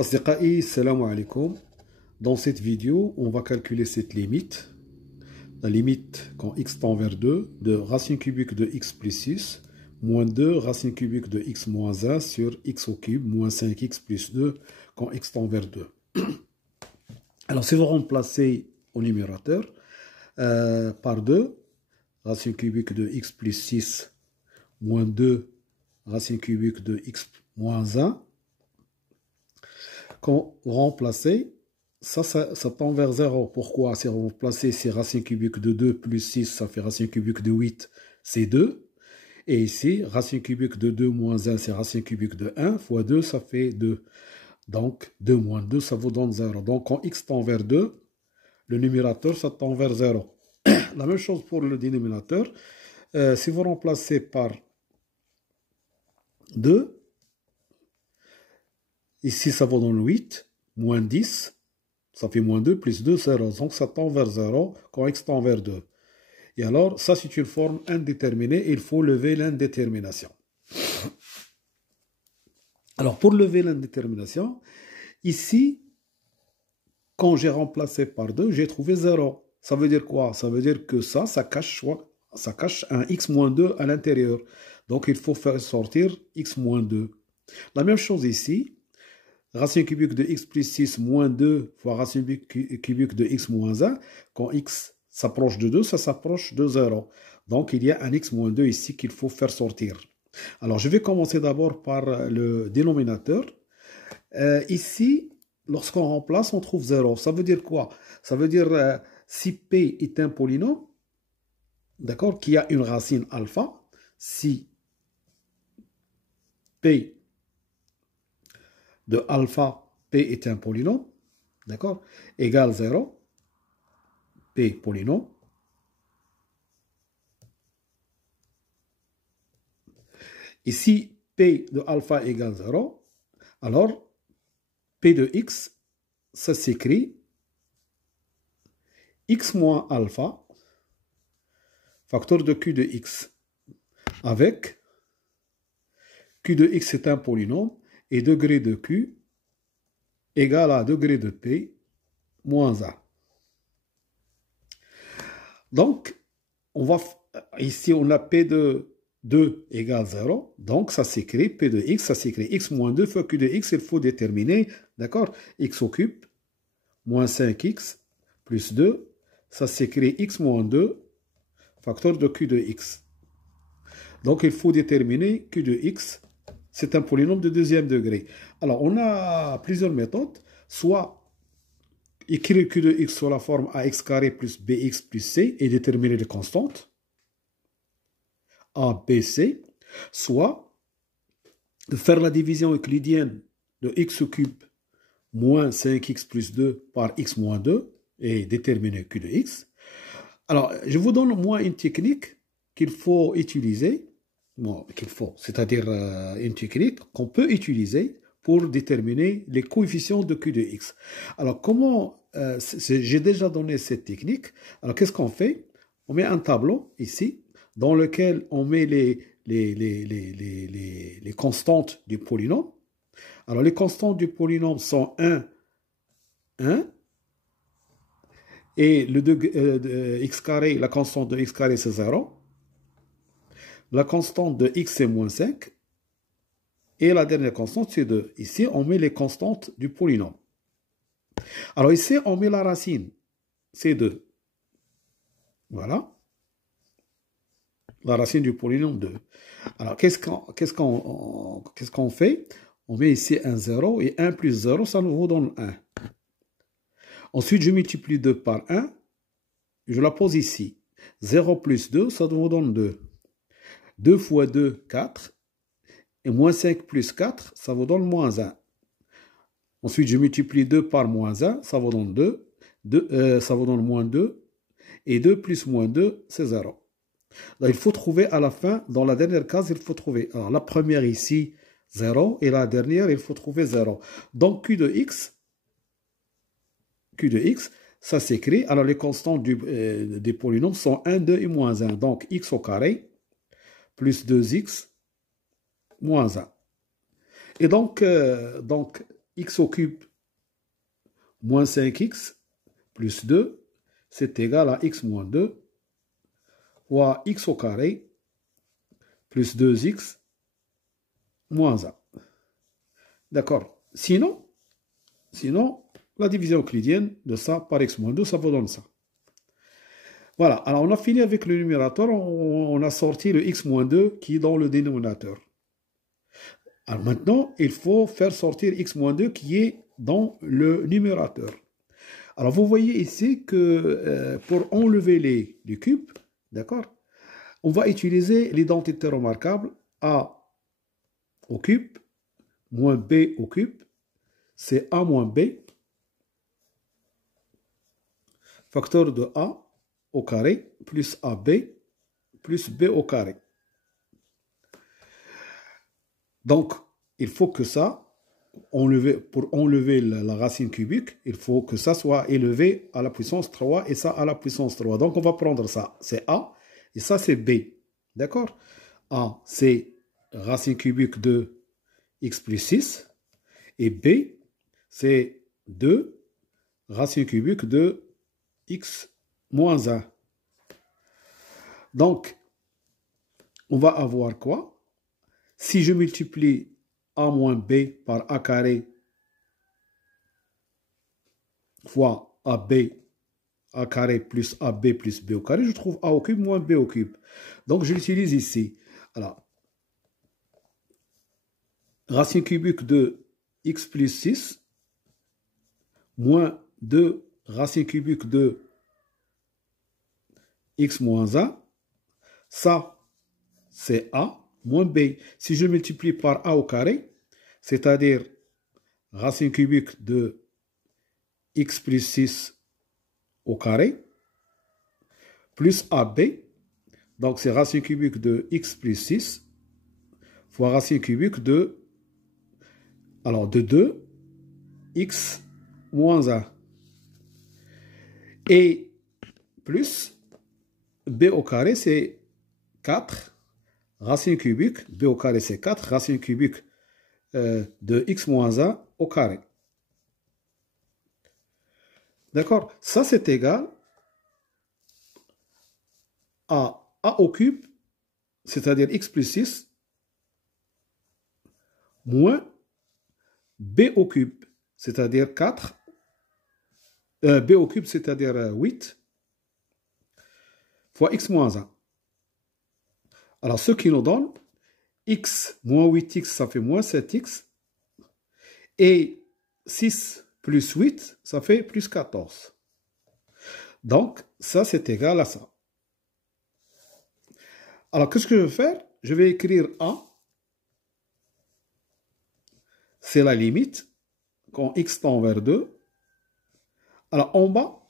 Asdiqai, salam alaikum. Dans cette vidéo, on va calculer cette limite. La limite quand x tend vers 2 de racine cubique de x plus 6 moins 2 racine cubique de x moins 1 sur x au cube moins 5x plus 2 quand x tend vers 2. Alors si vous remplacez au numérateur par 2, racine cubique de x plus 6 moins 2 racine cubique de x moins 1, quand vous remplacez, ça tend vers 0. Pourquoi? Si vous remplacez ces racines cubiques de 2 plus 6, ça fait racine cubique de 8, c'est 2. Et ici, racine cubique de 2 moins 1, c'est racine cubique de 1, fois 2, ça fait 2. Donc, 2 moins 2, ça vous donne 0. Donc, quand x tend vers 2, le numérateur, ça tend vers 0. La même chose pour le dénominateur. Si vous remplacez par 2, ici, ça vous donne 8, moins 10, ça fait moins 2, plus 2, 0. Donc, ça tend vers 0 quand x tend vers 2. Et alors, ça, c'est une forme indéterminée. Il faut lever l'indétermination. Alors, pour lever l'indétermination, ici, quand j'ai remplacé par 2, j'ai trouvé 0. Ça veut dire quoi? Ça veut dire que ça cache un x moins 2 à l'intérieur. Donc, il faut faire sortir x moins 2. La même chose ici. Racine cubique de x plus 6 moins 2 fois racine cubique de x moins 1. Quand x s'approche de 2, ça s'approche de 0. Donc, il y a un x moins 2 ici qu'il faut faire sortir. Alors, je vais commencer d'abord par le dénominateur. Ici, lorsqu'on remplace, on trouve 0. Ça veut dire quoi? Ça veut dire si P est un polynôme, d'accord, qui a une racine alpha, si P de alpha, P est un polynôme, d'accord, égale 0, P polynôme. Et si P de alpha égale 0, alors P de x, ça s'écrit x moins alpha, facteur de Q de x, avec Q de x est un polynôme, et degré de Q égale à degré de P moins 1. Donc, ici, on a P de 2 égale 0. Donc, ça s'écrit P de x, ça s'écrit x moins 2 fois Q de x. Il faut déterminer, d'accord, x au cube moins 5x plus 2. Ça s'écrit x moins 2 facteur de Q de x. Donc, il faut déterminer Q de x. C'est un polynôme de deuxième degré. Alors, on a plusieurs méthodes. Soit écrire Q de x sur la forme ax carré plus bx plus c et déterminer les constantes a, b, c. Soit faire la division euclidienne de x au cube moins 5x plus 2 par x moins 2 et déterminer Q de x. Alors, je vous donne moi une technique qu'il faut utiliser. C'est-à-dire une technique qu'on peut utiliser pour déterminer les coefficients de Q de x. Alors, j'ai déjà donné cette technique. Alors, qu'est-ce qu'on fait? On met un tableau ici, dans lequel on met les constantes du polynôme. Alors, les constantes du polynôme sont 1, 1, et le x carré, la constante de x carré, c'est 0. La constante de x, c'est moins 5. Et la dernière constante, c'est 2. Ici, on met les constantes du polynôme. Alors ici, on met la racine. C'est 2. Voilà. La racine du polynôme 2. Alors, qu'est-ce qu'on fait? On met ici un 0. Et 1 plus 0, ça nous donne 1. Ensuite, je multiplie 2 par 1. Je la pose ici. 0 plus 2, ça nous donne 2. 2 fois 2, 4. Et moins 5 plus 4, ça vous donne moins 1. Ensuite, je multiplie 2 par moins 1, ça vous donne 2. Ça vous donne moins 2. Et 2 plus moins 2, c'est 0. Là, il faut trouver à la fin, dans la dernière case, il faut trouver. Alors, la première ici, 0. Et la dernière, il faut trouver 0. Donc, Q de x, ça s'écrit. Alors, les constantes des polynômes sont 1, 2 et moins 1. Donc, x au carré plus 2x moins 1. Et donc x au cube moins 5x plus 2, c'est égal à x moins 2, fois x au carré plus 2x moins 1. D'accord. Sinon, la division euclidienne de ça par x moins 2, ça vous donne ça. Voilà. Alors, on a fini avec le numérateur. On a sorti le x moins 2 qui est dans le dénominateur. Alors maintenant, il faut faire sortir x moins 2 qui est dans le numérateur. Alors, vous voyez ici que pour enlever les cubes, d'accord, on va utiliser l'identité remarquable a au cube moins b au cube, c'est a moins b, facteur de a au carré plus ab plus b au carré. Donc, il faut que ça, pour enlever la racine cubique, il faut que ça soit élevé à la puissance 3 et ça à la puissance 3. Donc, on va prendre ça, c'est a, et ça, c'est b. D'accord? A, c'est racine cubique de x plus 6, et b, c'est 2 racine cubique de x moins 1. Donc, on va avoir quoi? Si je multiplie a moins b par a carré fois ab, a carré plus ab plus b au carré, je trouve a au cube moins b au cube. Donc, je l'utilise ici. Alors, racine cubique de x plus 6 moins 2 racine cubique de x moins 1, ça, c'est a moins b. Si je multiplie par a au carré, c'est-à-dire racine cubique de x plus 6 au carré, plus ab, donc c'est racine cubique de x plus 6 fois racine cubique de, alors de 2, x moins 1. Et plus b au carré, c'est 4 racine cubique, b au carré c'est 4 racine cubique de x moins 1 au carré. D'accord? Ça c'est égal à a au cube, c'est-à-dire x plus 6, moins b au cube, c'est-à-dire 4, b au cube, c'est-à-dire 8, fois x moins 1. Alors, ce qui nous donne x moins 8x, ça fait moins 7x. Et 6 plus 8, ça fait plus 14. Donc, ça, c'est égal à ça. Alors, qu'est-ce que je vais faire? Je vais écrire a. C'est la limite quand x tend vers 2. Alors, en bas,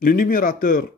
le numérateur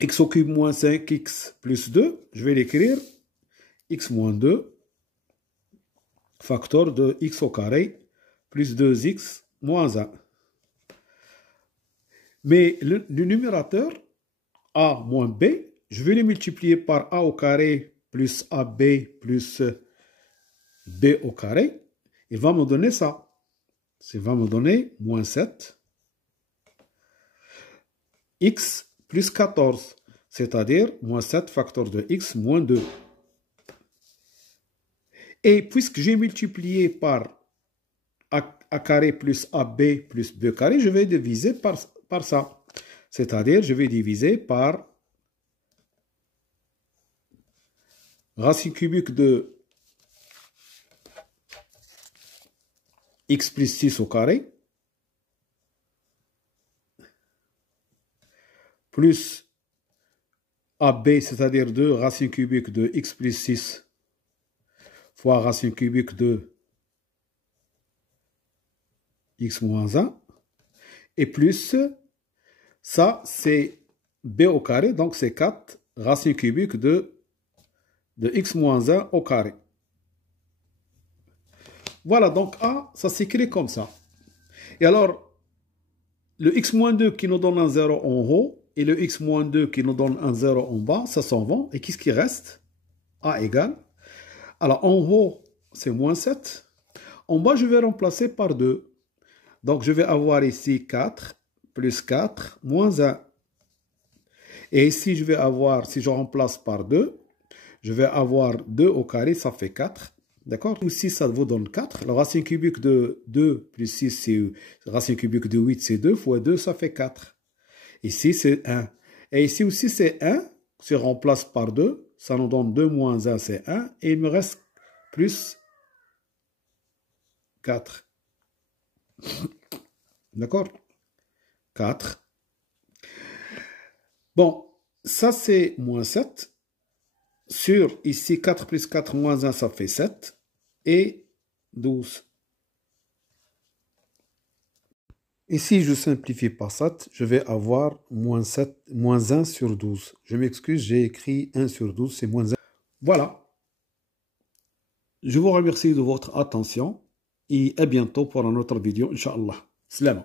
x au cube moins 5x plus 2, je vais l'écrire x moins 2, facteur de x au carré, plus 2x moins 1. Mais le numérateur, a moins b, je vais le multiplier par a au carré plus ab plus b au carré. Il va me donner ça. Ça va me donner moins 7 x plus 14, c'est-à-dire moins 7 facteur de x moins 2. Et puisque j'ai multiplié par a carré plus ab plus b carré, je vais diviser par ça. C'est-à-dire, je vais diviser par racine cubique de x plus 6 au carré, plus ab, c'est-à-dire 2 racine cubique de x plus 6 fois racine cubique de x moins 1, et plus, ça c'est b au carré, donc c'est 4 racine cubique de x moins 1 au carré. Voilà, donc a, ça s'écrit comme ça. Et alors, le x moins 2 qui nous donne un 0 en haut, et le x moins 2 qui nous donne un 0 en bas, ça s'en va. Et qu'est-ce qui reste? A égale. Alors, en haut, c'est moins 7. En bas, je vais remplacer par 2. Donc, je vais avoir ici 4 plus 4 moins 1. Et ici, je vais avoir, si je remplace par 2, je vais avoir 2 au carré, ça fait 4. D'accord? Ici, ça vous donne 4. La racine cubique de 2 plus 6, c'est racine cubique de 8, c'est 2 fois 2, ça fait 4. Ici, c'est 1. Et ici aussi, c'est 1. Si on remplace par 2, ça nous donne 2 moins 1, c'est 1. Et il me reste plus 4. D'accord? 4. Bon, ça c'est moins 7. Sur ici, 4 plus 4 moins 1, ça fait 7. Et 12. Ici, je simplifie par 7. Je vais avoir moins 7, moins 1 sur 12. Je m'excuse, j'ai écrit 1 sur 12, c'est moins 1. Voilà. Je vous remercie de votre attention et à bientôt pour une autre vidéo, Inch'Allah. Salam.